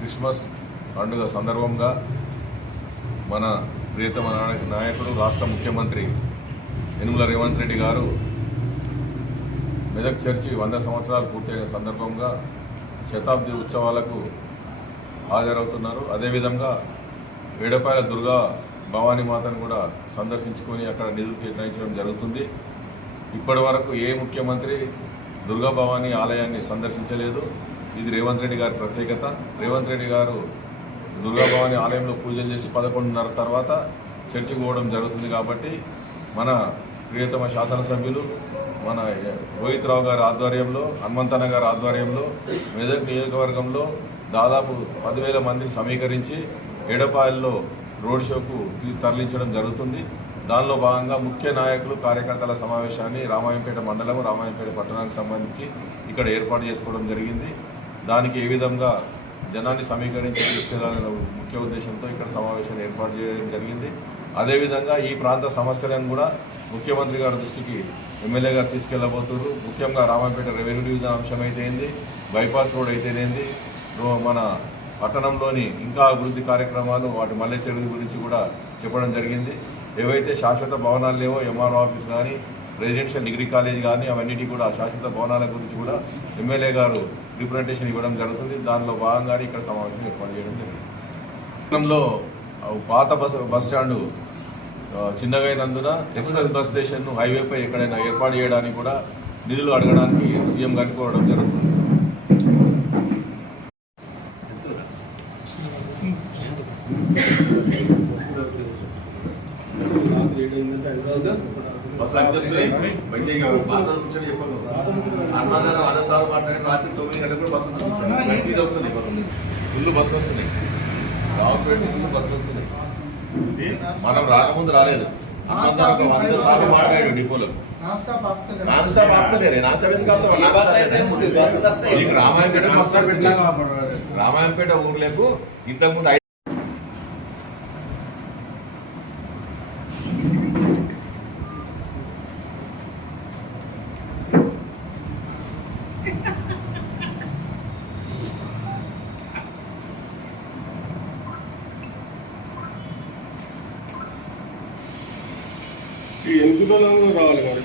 Christmas పండుగ సందర్భంగా మన ప్రియతమ నాయకుడు రాష్ట్ర ముఖ్యమంత్రి యనుమల రేవంత్ రెడ్డి గారు మెదక్ చర్చి 100 సంవత్సరాలు పూర్తయిన సందర్భంగా శతాబ్ది ఉత్సవాలకు హాజరవుతున్నారు. అదేవిధంగా వేడపాయల దుర్గా భవానీ మాతను కూడా సందర్శించుకొని అక్కడ నిధులు కేటాయించడం జరుగుతుంది. ఇప్పటి వరకు ఏ ముఖ్యమంత్రి దుర్గా భవానీ ఆలయాన్ని సందర్శించలేదు. ఇది రేవంత్ రెడ్డి గారి ప్రత్యేకత. రేవంత్ రెడ్డి గారు దుర్గా భవానీ ఆలయంలో పూజలు చేసి 11:30 తర్వాత చర్చికి పోవడం జరుగుతుంది. కాబట్టి మన ప్రియతమ శాసనసభ్యులు మన రోహిత్ రావు గారి ఆధ్వర్యంలో, హనుమంతన్న గారి ఆధ్వర్యంలో మెదక్ నియోజకవర్గంలో దాదాపు 10,000 మందిని సమీకరించి ఏడపాయల్లో రోడ్ షోకు తరలించడం జరుగుతుంది. దానిలో భాగంగా ముఖ్య నాయకులు కార్యకర్తల సమావేశాన్ని రామాయంపేట మండలం, రామాయంపేట పట్టణానికి సంబంధించి ఇక్కడ ఏర్పాటు చేసుకోవడం జరిగింది. దానికి ఏ విధంగా జనాన్ని సమీకరించి తీసుకెళ్లాలనే ముఖ్య ఉద్దేశంతో ఇక్కడ సమావేశాన్ని ఏర్పాటు చేయడం జరిగింది. అదేవిధంగా ఈ ప్రాంత సమస్యలను కూడా ముఖ్యమంత్రి గారి దృష్టికి ఎమ్మెల్యే గారు తీసుకెళ్లబోతున్నారు. ముఖ్యంగా రామాయంపేట రెవెన్యూ డివిజన్ అంశం అయితేంది, బైపాస్ రోడ్ అయితేనేంది, మన పట్టణంలోని ఇంకా అభివృద్ధి కార్యక్రమాలు వాటి మల్లె చెరువు గురించి కూడా చెప్పడం జరిగింది. ఏవైతే శాశ్వత భవనాలు లేవో ఎంఆర్ఓ ఆఫీస్ కానీ, రెసిడెన్షియల్ డిగ్రీ కాలేజ్ కానీ అవన్నిటి కూడా శాశ్వత భవనాల గురించి కూడా ఎమ్మెల్యే గారు రిప్రజెంటేషన్ ఇవ్వడం జరుగుతుంది. దానిలో భాగంగానే ఇక్కడ సమావేశం ఏర్పాటు చేయడం జరిగింది. పట్టణంలో పాత బస్ స్టాండు చిన్నగా అయినందున ఎక్స్ప్రెస్ బస్ స్టేషన్ను హైవేపై ఎక్కడైనా ఏర్పాటు చేయడానికి కూడా నిధులు అడగడానికి సీఎం గారికి కోరడం జరుగుతుంది. బస్సు అనిపిస్తుంది కూర్చొని చెప్పదు అన్నదానం 100 సార్లు మాట్లాడి రాత్రి 9 గంటలకు కూడా బస్సు గంటలు వస్తున్నాయి. ఫుల్ బస్సులు వస్తున్నాయి. రావుపేట ఫుల్ బస్సులు వస్తున్నాయి. మనం రాకముందు రాలేదు. అన్నదానం ఒక 100 సార్లు మాట్లాడారు డిపోలో. నాన్ స్టాప్ ఆపుతలేరు. నాన్ స్టాప్ ఎందుకు ఆపుతారు? నీకు రామాయంపేట బస్ రామాయంపేట ఊర్లకు ఇంతకుముందు ఎన్నికల్లో రావాలి మరి